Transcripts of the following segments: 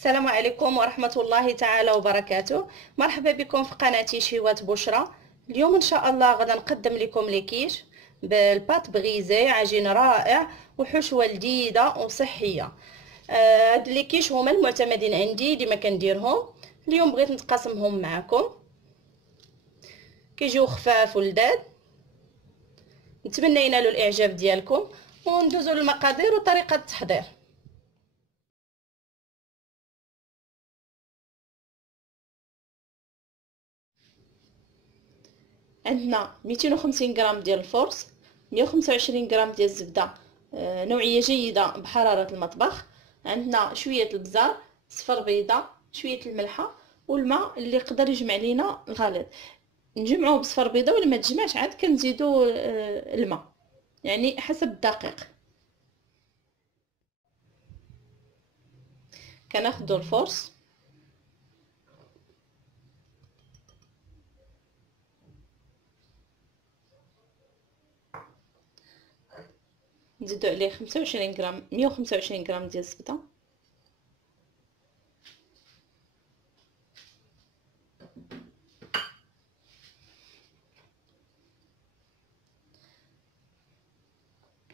السلام عليكم ورحمة الله تعالى وبركاته. مرحبا بكم في قناتي شيوات بشرى. اليوم ان شاء الله غدا نقدم لكم ليكيش بالبات بغيزي، عجين رائع وحشوة لذيذة وصحية. هاد ليكيش هما المعتمدين عندي ديما كنديرهم. اليوم بغيت نتقاسمهم معكم، كيجيو خفاف ولذاذ. نتمنى ينالوا الاعجاب ديالكم، وندوزو للمقادير وطريقة التحضير. عندنا 250 غرام ديال الفورص، 125 غرام ديال الزبده نوعيه جيده بحراره المطبخ، عندنا شويه البزار، صفر بيضه، شويه الملحه والماء اللي يقدر يجمع لينا الخليط. نجمعوه بصفر بيضه، ولا ما تجمعش عاد كنزيدو الماء، يعني حسب الدقيق. كناخدو الفورص نزيدو عليه 25 غرام 125 غرام ديال الزبده،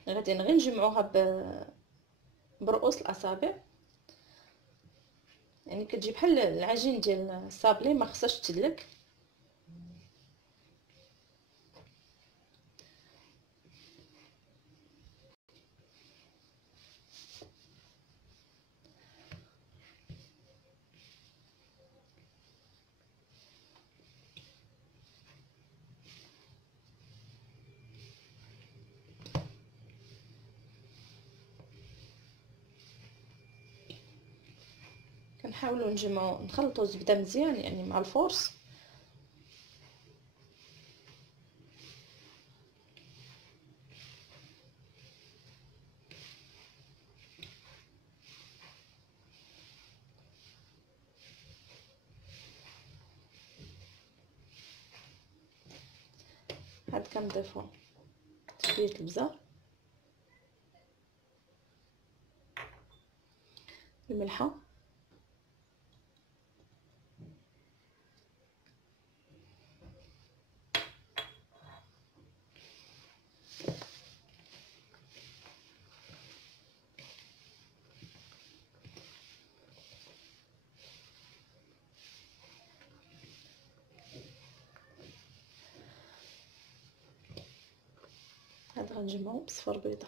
غادي غير نجمعوها برؤوس الاصابع، يعني كتجي بحال العجين ديال الصابلي، ما خصهاش تدلك. كنحاولوا نخلطوا الزبده مزيان يعني مع الفورس. عاد كنضيفوا شويه البزار، الملحه، عاد غنجمعو بصفر بيضه.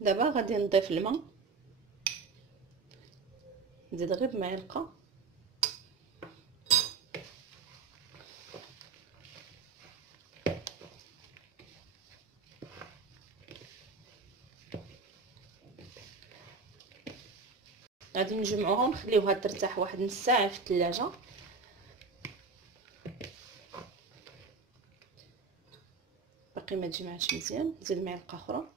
دابا غادي نضيف الماء، نزيد غير بمعلقه، غادي نجمعوها ونخليوها ترتاح واحد نص ساعه في الثلاجه. باقي ما تجمعش مزيان، نزيد معلقه اخرى.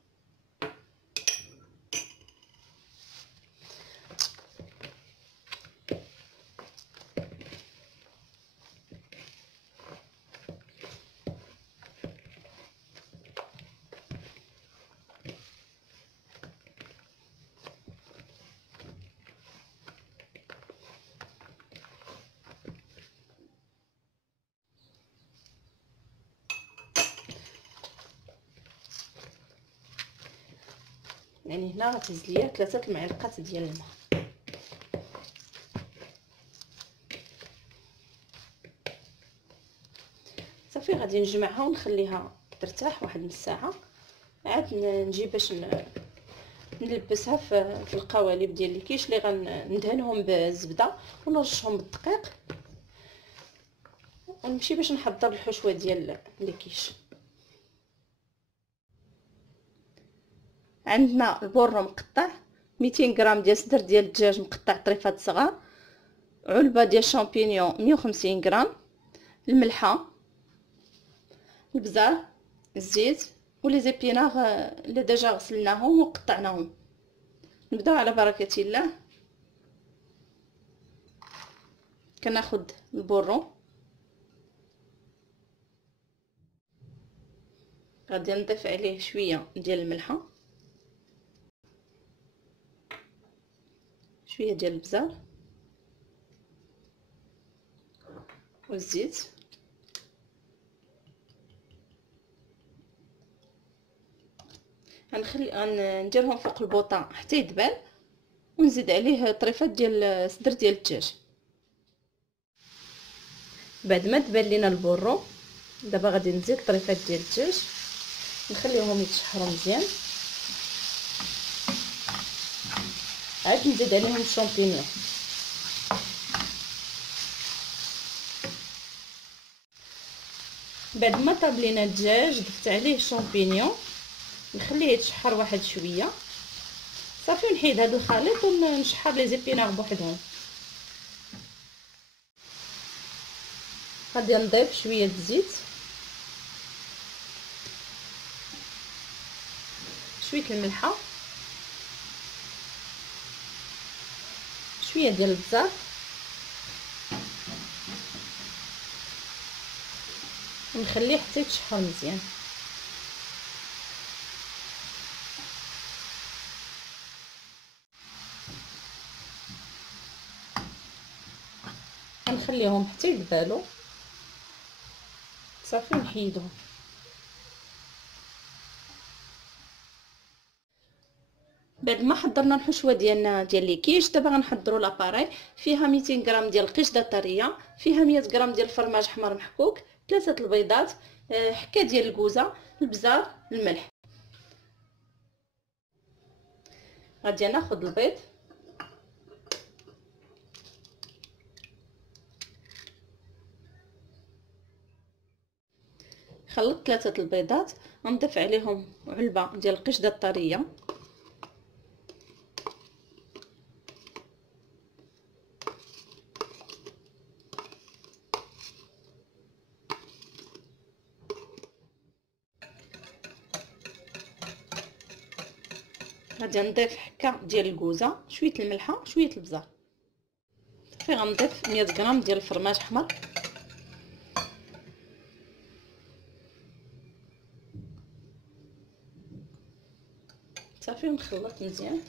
يعني هنا غتهز ليا 3 المعالق ديال الماء. صافي غادي نجمعها ونخليها ترتاح واحد نص ساعه. عاد نجي باش نلبسها في القوالب ديال الكيش اللي غندهنهم بالزبده ونرشهم بالدقيق، ونمشي باش نحضر الحشوه ديال الكيش. عندنا البورو مقطع، 200 غرام ديال صدر ديال الدجاج مقطع طريفات صغار، علبه ديال شامبينيون 150 غرام، الملحه، البزار، الزيت ولي زيبيناغ اللي ديجا غسلناهم وقطعناهم. نبداو على بركه الله. كناخد البورو غادي نضيف عليه شويه ديال الملحه، شويه ديال البزار والزيت. غنديرهم فوق البوطه حتى يدبل، ونزيد عليه طريفات ديال صدر ديال الدجاج. بعد ما دبل لينا البورو، دابا غادي نزيد طريفات ديال الدجاج نخليهم يتشحروا مزيان، عاد نزيد عليهم الشامبينيون. بعد ما طاب لينا الدجاج ضفت عليه الشامبينيون، نخليه يتشحر واحد شويه صافي، نحيد هذا الخليط ونشحر لي زيبينار بوحدهم. غادي نضيف شويه د الزيت، شويه الملحه، شويه ديال البزار، ونخليه حتى يتشحر مزيان. غنخليهم حتى يدبالوا صافي نحيدهم. بعد ما حضرنا الحشوه ديالنا ديال لي كيش، دابا غنحضروا لاباري. فيها 200 غرام ديال القشده طريه، فيها 100 غرام ديال الفرماج احمر محكوك، 3 البيضات، حكه ديال الكوزه، البزار، الملح. غادي ناخذ البيض خلطت 3 البيضات، غنضيف عليهم علبه ديال القشده الطريه، غادي نضيف حكه ديال الكوزه، شويه الملحه، شويه البزار. صافي غنضيف 100 غرام ديال الفرماج احمر، صافي ونخلط مزيان.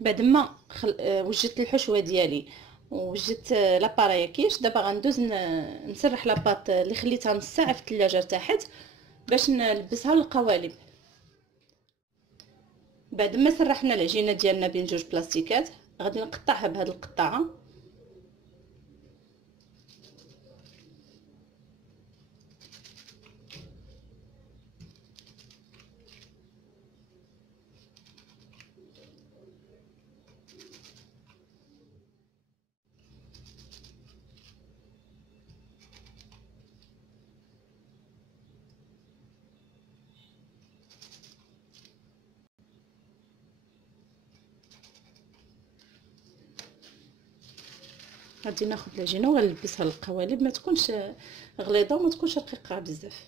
بعد ما وجدت الحشوه ديالي ووجدت لاباريا كيش، دابا غندوز نسرح لاباط اللي خليتها نص ساعه في الثلاجه ارتاحت باش نلبسها للقوالب. بعد ما سرحنا العجينه ديالنا بين جوج بلاستيكات، غادي نقطعها بهذه القطاعه. غادي ناخذ العجينه وغنلبسها للقوالب، ما تكونش غليظه وما تكونش رقيقه بزاف.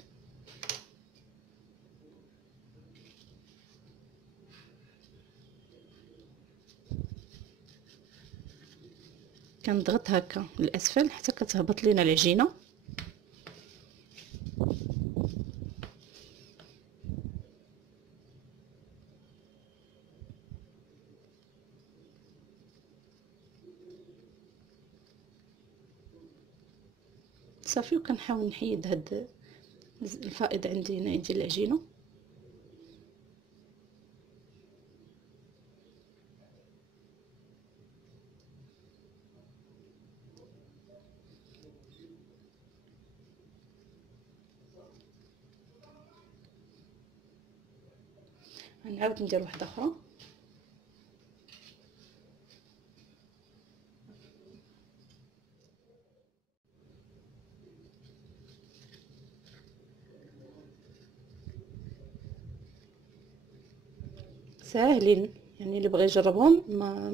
كنضغط هكا للاسفل حتى كتهبط لينا العجينه. صافي وكنحاول نحيد هاد الفائض عندي هنا ديال العجينه. نعاود ندير واحده اخرى. ساهلين يعني، اللي بغى يجربهم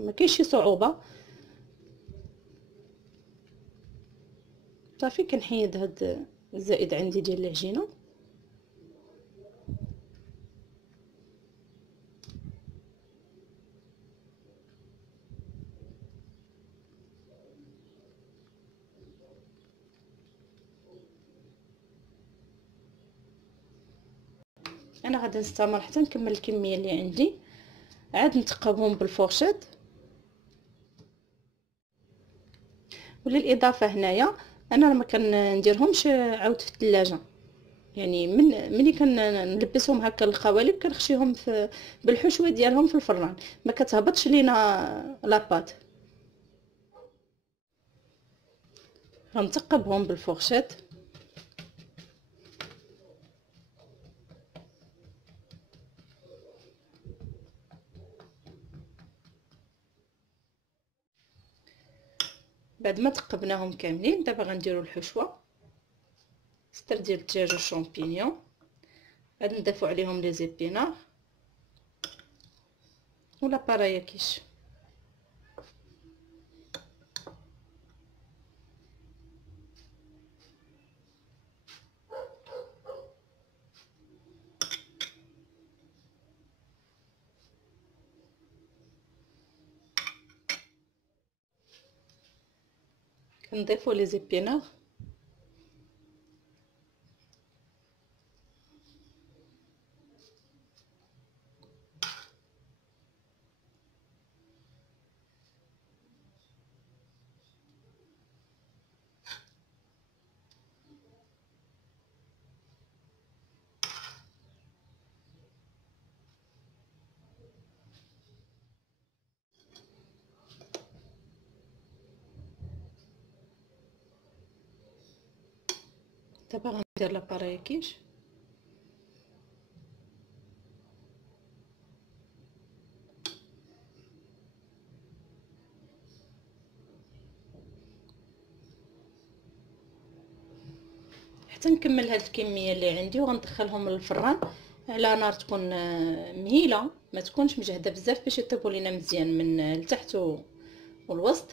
ما كاينش شي صعوبه. صافي كنحيد هاد الزائد عندي ديال العجينه. انا غادي نستمر حتى نكمل الكميه اللي عندي، عاد نتقبهم بالفورشيط. وللاضافه هنايا انا ما كنديرهمش عاود في الثلاجه، يعني ملي كنلبسهم هكا القوالب كنخشيهم في بالحشوه ديالهم في الفران، ما كتهبطش لينا لاباط. غنتقبهم بالفورشيط. بعد ما تقبناهم كاملين دابا غنديروا الحشوه، ستر ديال الدجاج والشامبينيون، غادي نضيفوا عليهم لي زيبينار ولا باراياكيش. كنضيفوا لي زيبينار دابا غندير لاباراياكيش. حتى نكمل هاد الكميه اللي عندي وغندخلهم للفران على نار تكون مهيله، ما تكونش مجهده بزاف باش يطيبوا لينا مزيان من التحت والوسط.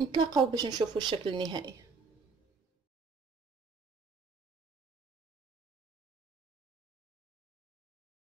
نتلاقاو باش نشوفوا الشكل النهائي.